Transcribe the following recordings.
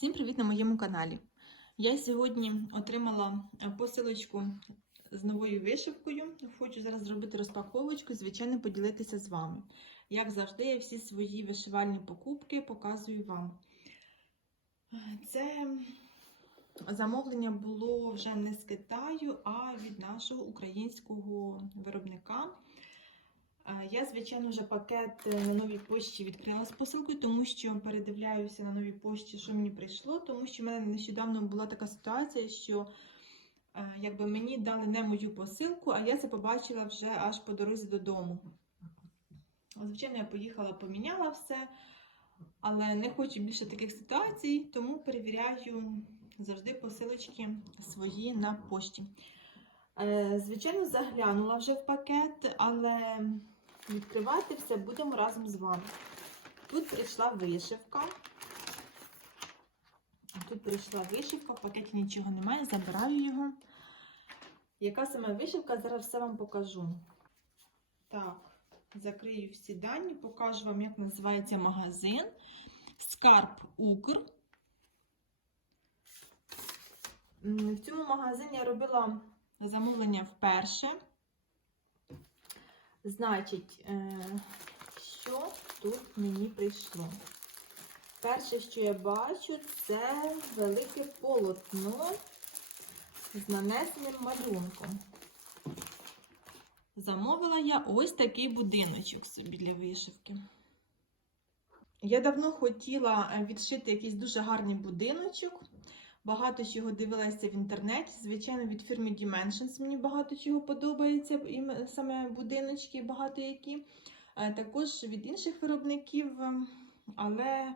Всім привіт на моєму каналі. Я сьогодні отримала е, посилочку з новою вишивкою. Хочу зараз зробити розпаковочку звичайно, поділитися з вами. Як завжди, я всі свої вишивальні покупки показую вам. Це замовлення було вже не з Китаю, а від нашого українського виробника. Я, звичайно, вже пакет е, на новій пошті відкрила з посилкою, тому що передивляюся на новій пошті, що мені прийшло, тому що в мене нещодавно була така ситуація, що е, якби мені дали не мою посилку, а я це побачила вже аж по дорозі додому. Звичайно, я поїхала, поміняла все, але не хочу більше таких ситуацій, тому перевіряю завжди посилочки свої на пошті. Е, Звичайно, заглянула вже в пакет, але відкривати все будемо разом з вами. Тут прийшла вишивка. Тут прийшла вишивка, в пакеті нічого немає, забираю його. Яка саме вишивка, зараз все вам покажу. Так, закрию всі дані, покажу вам, як називається магазин. Скарб Укр. В цьому магазині я робила замовлення вперше. Значить, е, що тут мені прийшло? Перше, що я бачу, це велике полотно з нанесеним малюнком. Замовила я ось такий будиночок собі для вишивки. Я давно хотіла відшити якийсь дуже гарний будиночок. Багато чого дивилася в інтернеті. Звичайно, від фірми Dimensions мені багато чого подобається, і саме будиночки, багато які. Е, Також від інших виробників. е, Але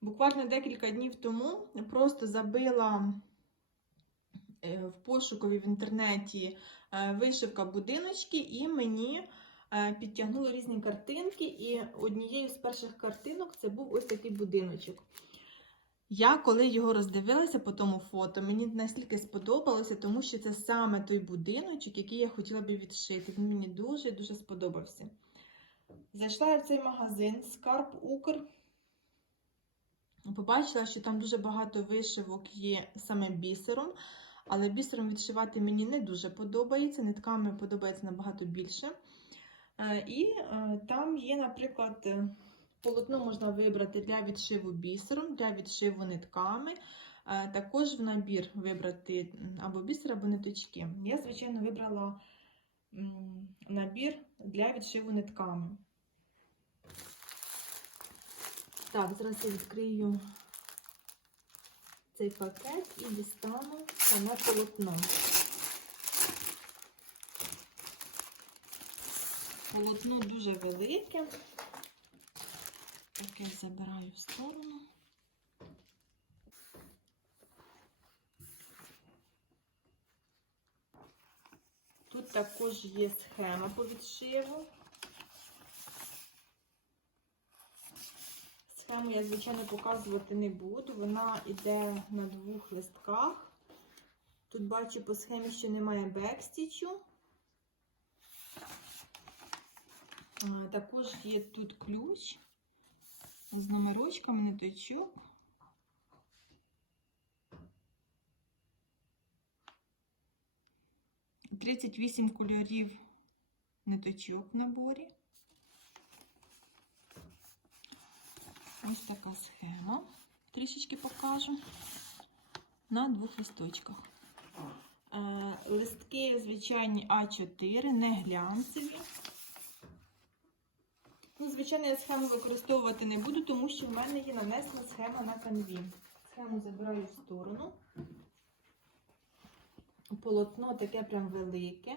буквально декілька днів тому просто забила е, в пошукові в інтернеті е, вишивка будиночки, і мені підтягнуло різні картинки. І однією з перших картинок це був ось такий будиночок. Я коли його роздивилася по тому фото, мені настільки сподобалося, тому що це саме той будиночок, який я хотіла би відшити. Він мені дуже-дуже сподобався. Зайшла я в цей магазин Скарб Укр. Побачила, що там дуже багато вишивок є саме бісером, але бісером відшивати мені не дуже подобається, нитками подобається набагато більше. Е, І е, там є, наприклад, е, Полотно можна вибрати для відшиву бісером, для відшиву нитками. Е, Також в набір вибрати або бісер, або ниточки. Я, звичайно, вибрала набір для відшиву нитками. Так, зараз я відкрию цей пакет і дістану саме полотно. Полотно дуже велике. Таке забираю в сторону. Тут також є схема по відшиву. Схему я, звичайно, показувати не буду. Вона йде на двох листках. Тут бачу по схемі, що немає бекстічу. Також є тут ключ з номерочками ниточок. Тридцять вісім кольорів ниточок в наборі. Ось така схема. Трішечки покажу на двох листочках. Е, Листки звичайні А4, не глянцеві. Звичайно, я схему використовувати не буду, тому що в мене є нанесена схема на канві. Схему забираю в сторону. Полотно таке прям велике.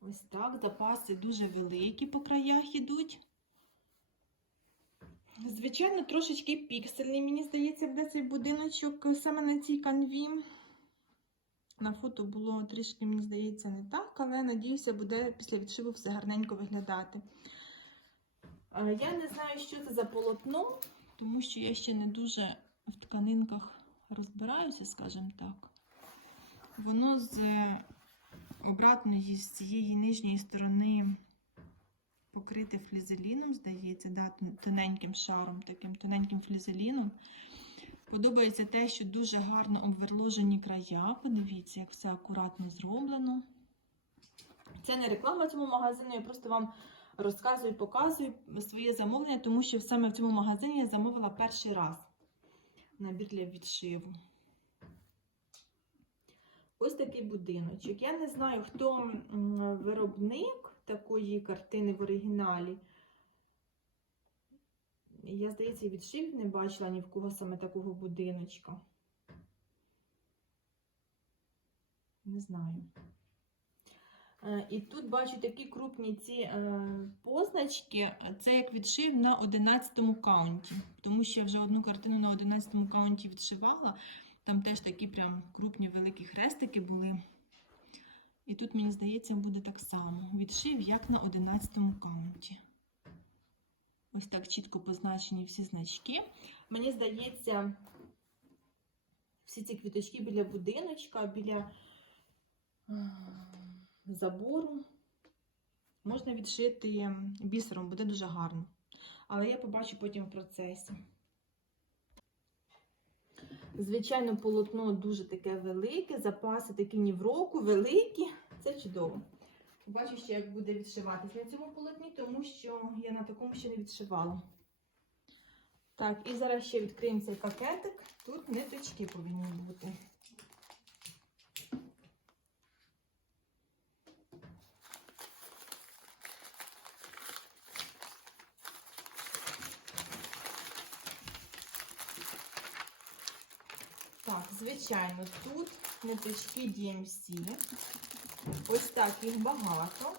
Ось так. Запаси дуже великі по краях ідуть. Звичайно, трошечки піксельний, мені здається, буде цей будиночок саме на цій канві. На фото було трішки, мені здається, не так, але надіюся, буде після відшиву все гарненько виглядати. Е, Я не знаю, що це за полотно, тому що я ще не дуже в тканинках розбираюся, скажімо так. Воно з обратної, з цієї нижньої сторони покрите флізеліном, здається, да, тоненьким шаром, таким тоненьким флізеліном. Подобається те, що дуже гарно обверложені края. Подивіться, як все акуратно зроблено. Це не реклама цьому магазину, я просто вам розказую, показую своє замовлення, тому що саме в цьому магазині я замовила перший раз набір для відшиву. Ось такий будиночок. Я не знаю, хто виробник такої картини в оригіналі. Я, здається, відшив не бачила ні в кого саме такого будиночка. Не знаю. Е, І тут бачу такі крупні ці е, позначки. Це як відшив на 11 каунті. Тому що я вже одну картину на 11 каунті відшивала. Там теж такі прям крупні великі хрестики були. І тут, мені здається, буде так само. Відшив як на 11 каунті. Ось так чітко позначені всі значки. Мені здається, всі ці квіточки біля будиночка, біля е, забору. Можна відшити бісером, буде дуже гарно. Але я побачу потім в процесі. Звичайно, полотно дуже таке велике, запаси такі ні в року, великі. Це чудово. Бачу ще, як буде відшиватись на цьому полотні, тому що я на такому ще не відшивала. Так, і зараз ще відкриємо цей пакетик. Тут ниточки повинні бути. Так, звичайно, тут ниточки DMC. Ось так їх багато.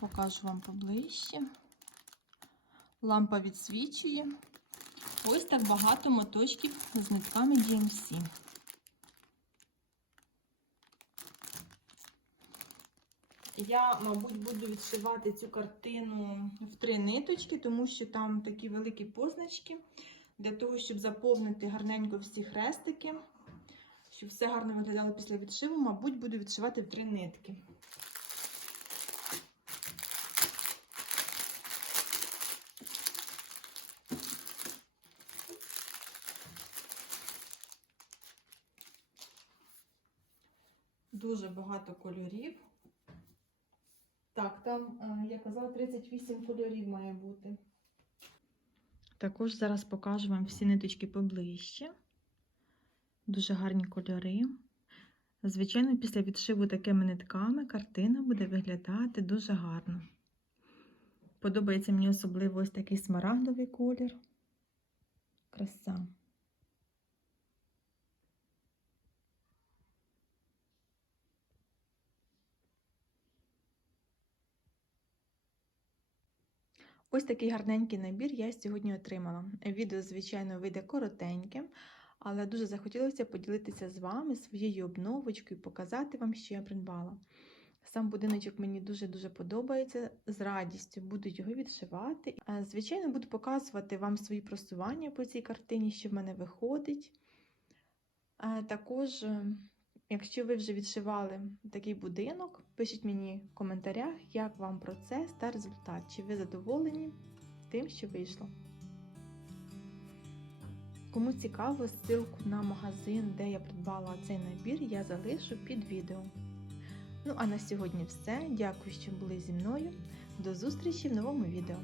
Покажу вам поближче. Лампа відсвічує. Ось так багато моточків з нитками DMC. Я, мабуть, буду відшивати цю картину в три ниточки, тому що там такі великі позначки. Для того, щоб заповнити гарненько всі хрестики, щоб все гарно виглядало після відшиву, мабуть, буду відшивати в три нитки. Дуже багато кольорів. Так, там, е, я казала, 38 кольорів має бути. Також зараз покажу вам всі ниточки поближче. Дуже гарні кольори. Звичайно, після відшиву такими нитками картина буде виглядати дуже гарно. Подобається мені особливо ось такий смарагдовий колір. Краса. Ось такий гарненький набір я сьогодні отримала. Відео, звичайно, вийде коротеньке, але дуже захотілося поділитися з вами своєю обновочкою, показати вам, що я придбала. Сам будиночок мені дуже-дуже подобається. З радістю буду його відшивати. Звичайно, буду показувати вам свої просування по цій картині, що в мене виходить. Також, е, якщо ви вже відшивали такий будинок, пишіть мені в коментарях, як вам процес та результат. Чи ви задоволені тим, що вийшло. Кому цікаво, ссылку на магазин, де я придбала цей набір, я залишу під відео. Ну а на сьогодні все. Дякую, що були зі мною. До зустрічі в новому відео.